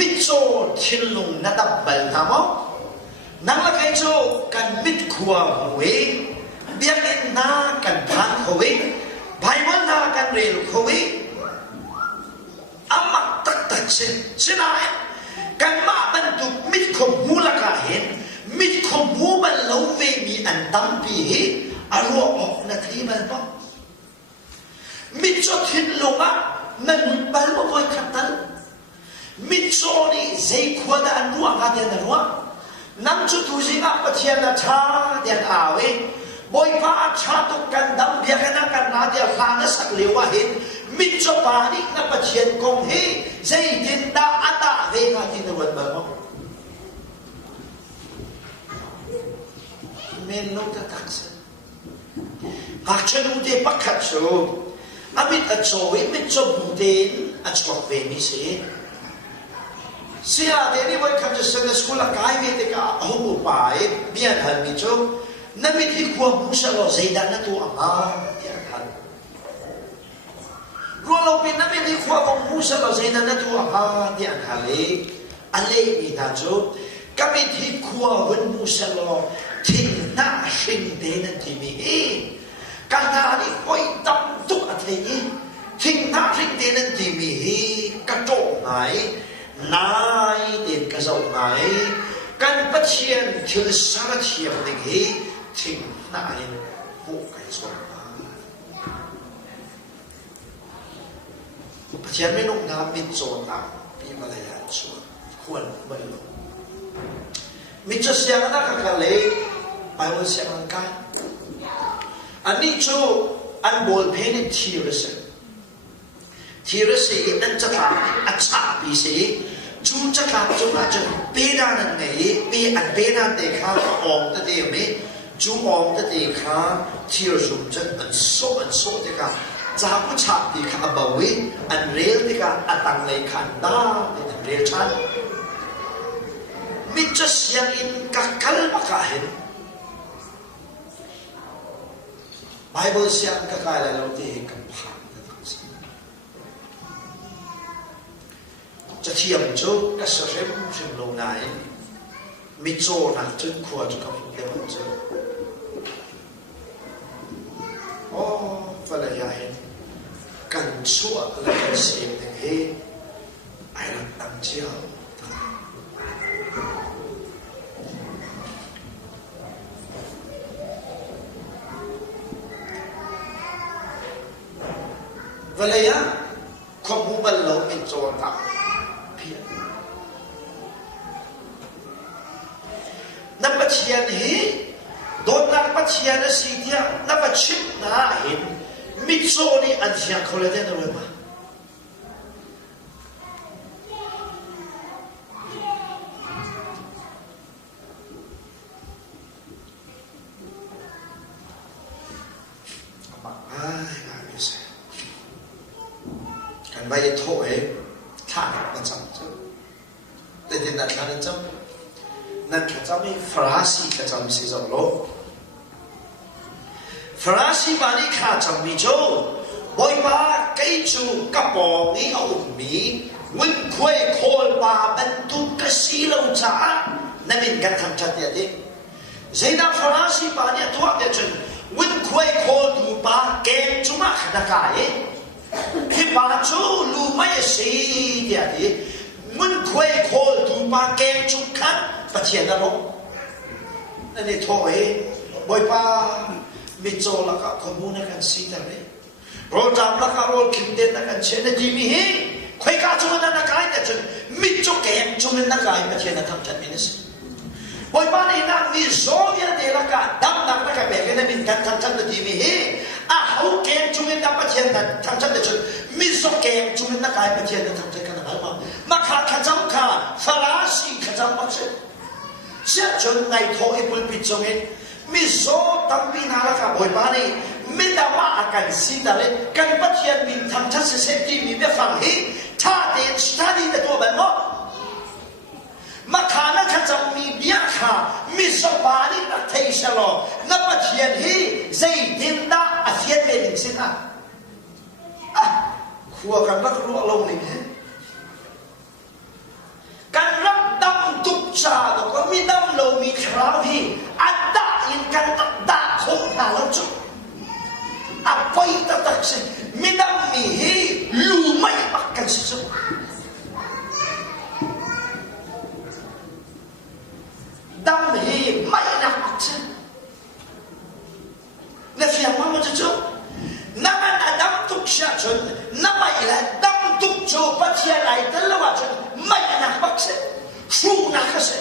mit cho thiên lùng na tập bel thamo nang la kai cho kan mit khua we biak in na kan phan khowe Bible na kan rel khowe amak tak tak sinai kan ma ban tu mit khom mu la ka hen mit khom mu ban lo ve mi an tam pi hi aro ok na thi ban pa mit cho thiên lùng a nan bal mo voi khatal mit cho ni zai khwa da an ruwa ka de na ruwa nam chu tu jinga pathian na tha den awe boy pa cha tu kan dam bia kana kan na dia khana sak lewa hin mit cho pa ni na pathian kong he zai din da ata ve ka tin na wan ba mo men lo ta taksa ka chenu de pakhat so amit a cho mit cho bu den a chok ve mi se Sia deni boy kam je sene skula kai me te ka homu pai bian han mi cho na mi thi khua mu sa lo zaidan na tu ama ya kan ro lo pe na mi thi khua mu sa lo zaidan na tu ama ya kan le ale mi na cho ka mi thi khua wen mu sa lo thin na shin de na ti mi e ka na ni koi tam tu a the ni thin na shin de na ti mi e ka to nai nai điện cái dầu này căn bất chiên chưa sáng chiêm định ý thỉnh nai hộ cái dầu bất chiên mấy nông nam mít dầu nào bị mà lại ăn xuống khuẩn bẩn lộn mít cho sáng nó cả lấy bài văn sáng ăn cái anh đi cho anh bồi phê nên thiêu rồi thì rồi sẽ anh chắc là anh chắc bị sẽ chúng chắc là chúng là chúng bé ra là này bé ra để khá ổn tới đây mấy chúng ổn tới đây khá thì rồi chúng chân anh số thì cả giá cũng chắc thì khá bảo vệ anh rêu thì cả anh tăng lấy khán đa để anh rêu chán mình cho xem in các cái mà cả hết Bible xem các cái là lâu thì cầm phẳngจะเทียมจุกก็เสร็จถึงโลกไหนมิโจนักจนขวดก็ไม่เกี่ยวกับจุกโอ้ฝรั่งใหญ่กันชั่วและกันเสียงอย่างนี้ไอ้เราตั้งเจ้าฝรั่งใหญ่ขบุบัลโลมิโจนักนับปัจจัยนี้โดนนับปัจจัยนั้นสิ่งที่นับปัจจัยนั้นเห็นมิโซนี่อันเสียเขาเลยได้หรือไม่กันไปโถ่ท่านมันจำจุดแต่ที่นั่นท่านจำนั่นข้าจะมีฟราสีข้าจะมีสิ่งสองโลฟราสีบาลีข้าจะมีโจบอยบ้าไก่จูกระป๋องนี้เอามีวิ่งคุยโคลบาบรรทุกกระสีเหล่าจ้านั่นเป็นการทำชัดเจนดิเจน่าฟราสีบาลีตัวเดียวจนวิ่งคุยโคลดูบาเกมจุมาขนาดไหนที่บาจูลูไม่สีเดียดิมันคุยโคลดูบาเกมจุขันปะเทียนนรกนั่นนี่โถ่บอยป้ามิโจลักขมูนักันสีแต่เลยโรจามลักโรคิมเดนนักันเชนดีมีเฮคุยการจุมันนักไก่แต่จนมิโจเกมจุมันนักไก่ปะเทียนนักทำจัดมินิสบอยป้านี่นักมีโซเวียเดลักดำนักนักแบบนี้มินกันทำจัดดีมีเฮเขาเกมจุมันนักปะเทียนนักทำจัดแต่จนมิโซเกมจุมันนักไก่ปะเทียนนักทำจัดกันอะไรมาขาดขจำขาฟราสีขจำมักเช่เชื่อจนในโถอีบุลปิดจงเองมิโซตั้งปีนาละกับบอยบ้านี่ไม่ได้ว่าอาการสิ่งใดกันปัจจัยมินทำชัดเสร็จที่มีไม่ฟังฮีท่าเดินท่าดีแต่ตัวแบบนั้นมาขานั้นขจำมีเบี้ยขามิโซบานี่นักเทศโลนับปัจจัยฮีใจดินดาอาเซียนเป็นสิ่งนั้นขัวกันรักรู้อารมณ์นี่ trà đó có mi đâm lâu mi khảo hi à đã in căn đã không hà lâu chút à quay ta thật sự mi đâm mi hi lù mày bắt căn sự đâm hi mày nặng bắt sự nè phiền quá mà chú nằm anh đâm tục xa chân nằm mày là đâm tục cho bắt xe này tới lâu à chân mày nặng bắt sự su nặng cái sự